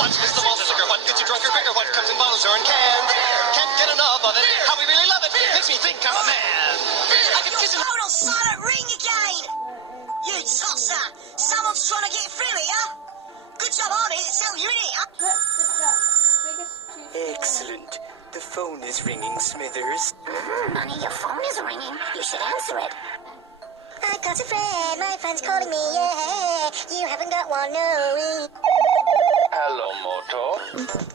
What's Mr. Malt Sugar? What gets you drunker, quicker? What comes in bottles or in cans? Can't get enough of it. How we really love it. Makes me think I'm a man. I can kiss him. Hold on, silent ring again. You tosser. Someone's trying to get through here. Good job on it. It's how you in it, huh? Excellent. The phone is ringing, Smithers. Honey, your phone is ringing. You should answer it. I got a friend. My friend's calling me, yeah. You haven't got one, no. Hello, Moto.